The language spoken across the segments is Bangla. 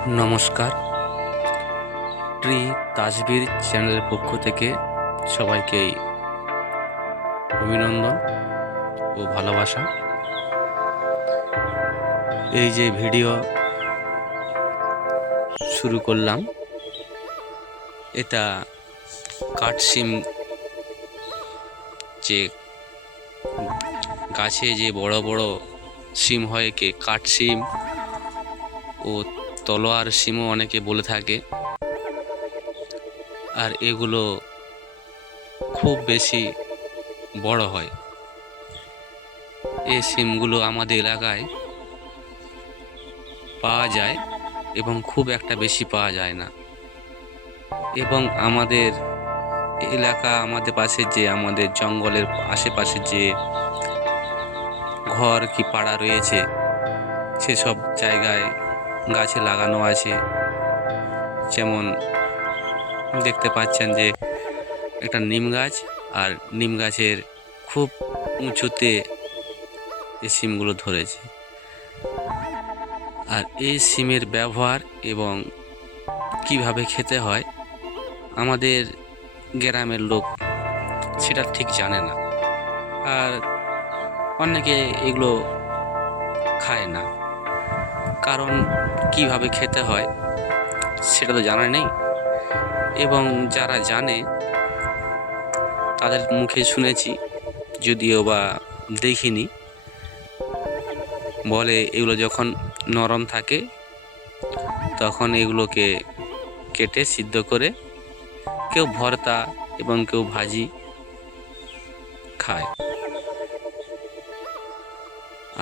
নমস্কার। ট্রি তাসবির চ্যানেলের পক্ষ থেকে সবাইকে অভিনন্দন ও ভালোবাসা। এই যে ভিডিও শুরু করলাম, এটা কাঠসিম, যে গাছে যে বড় বড় সিম হয়, একে কাঠসিম ও তলোয়ার সিমও অনেকে বলে থাকে। আর এগুলো খুব বেশি বড় হয়। এই সিমগুলো আমাদের এলাকায় পাওয়া যায় এবং খুব একটা বেশি পাওয়া যায় না। এবং আমাদের এলাকা, আমাদের পাশে যে আমাদের জঙ্গলের আশেপাশে যে ঘর কি পাড়া রয়েছে, সেসব জায়গায় গাছে লাগানো আছে। যেমন দেখতে পাচ্ছেন যে একটা নিম গাছ, আর নিম গাছের খুব উঁচুতে এই সিমগুলো ধরেছে। আর এই সিমের ব্যবহার এবং কিভাবে খেতে হয়, আমাদের গ্রামের লোক সেটা ঠিক জানে না। আর অনেকে এগুলো খায় না, কারণ কিভাবে খেতে হয় সেটা তো জানা নেই। এবং যারা জানে তাদের মুখে শুনেছি, যদিও বা দেখিনি। বলে এগুলো যখন নরম থাকে তখন এগুলোকে কেটে সিদ্ধ করে কেউ ভর্তা এবং কেউ ভাজি খায়।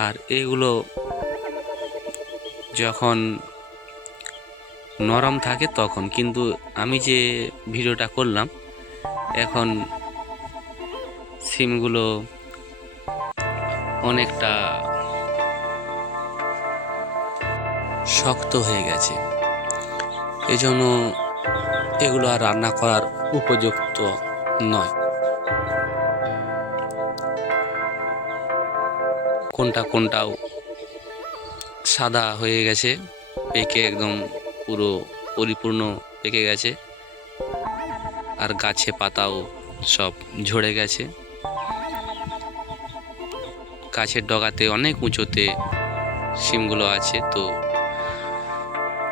আর এগুলো যখন নরম থাকে তখন, কিন্তু আমি যে ভিডিওটা করলাম, এখন সিমগুলো অনেকটা শক্ত হয়ে গেছে, এজন্য এগুলো আর রান্না করার উপযুক্ত নয়। কোনটাও সাদা হয়ে গেছে, পেকে একদম পুরো পরিপূর্ণ পেকে গেছে। আর গাছে পাতাও সব ঝরে গেছে। গাছের ডগাতে অনেক উঁচুতে সিমগুলো আছে, তো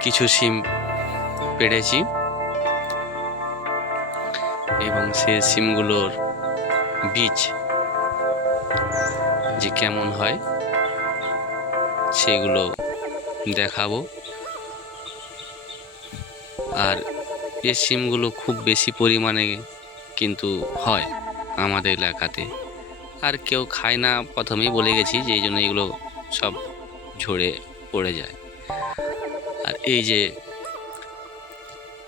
কিছু সিম পেড়েছি এবং সে সিমগুলোর বীজ যে কেমন হয় সেগুলো দেখাবো। আর এই সিমগুলো খুব বেশি পরিমাণে কিন্তু হয় আমাদের এলাকাতে, আর কেউ খায় না, প্রথমেই বলে গেছি, যে এই জন্য এগুলো সব ঝরে পড়ে যায়। আর এই যে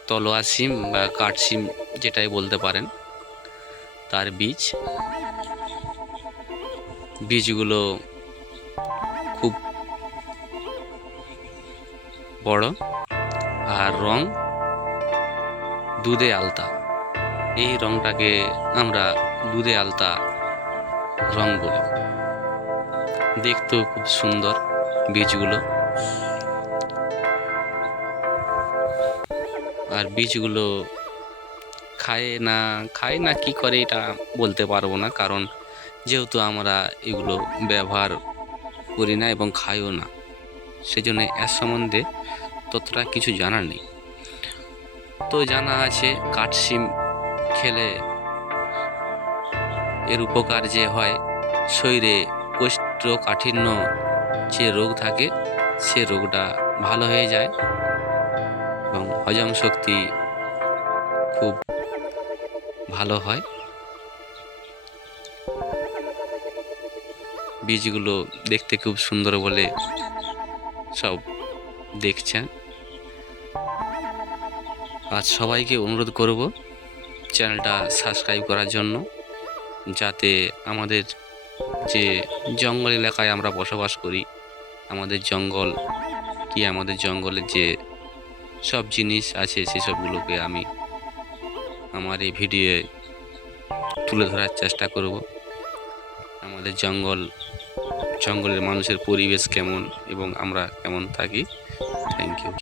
তলোয়ার সিম বা কাঠ সিম যেটাই বলতে পারেন, তার বীজগুলো খুব বড়, আর রং দুধে আলতা। এই রংটাকে আমরা দুধে আলতা রং বলি। দেখতেও খুব সুন্দর বীজগুলো। আর বীজগুলো খায় না কি করে এটা বলতে পারবো না, কারণ যেহেতু আমরা এগুলো ব্যবহার করি না এবং খাইও না, সেজন্য এর সম্বন্ধে ততটা কিছু জানার নেই। তো জানা আছে কাঠসিম খেলে এর উপকার যে হয়, শরীরে কোষ্ঠকাঠিন্য যে রোগ থাকে সে রোগটা ভালো হয়ে যায় এবং হজম শক্তি খুব ভালো হয়। বীজগুলো দেখতে খুব সুন্দর বলে সব দেখছেন। আজ সবাইকে অনুরোধ করব চ্যানেলটা সাবস্ক্রাইব করার জন্য, যাতে আমাদের যে জঙ্গল এলাকায় আমরা বসবাস করি, আমাদের জঙ্গলের যে সব জিনিস আছে সেসবগুলোকে আমি আমার এই ভিডিওয়ে তুলে ধরার চেষ্টা করব। আমাদের জঙ্গলের মানুষের পরিবেশ কেমন এবং আমরা কেমন থাকি। Thank you.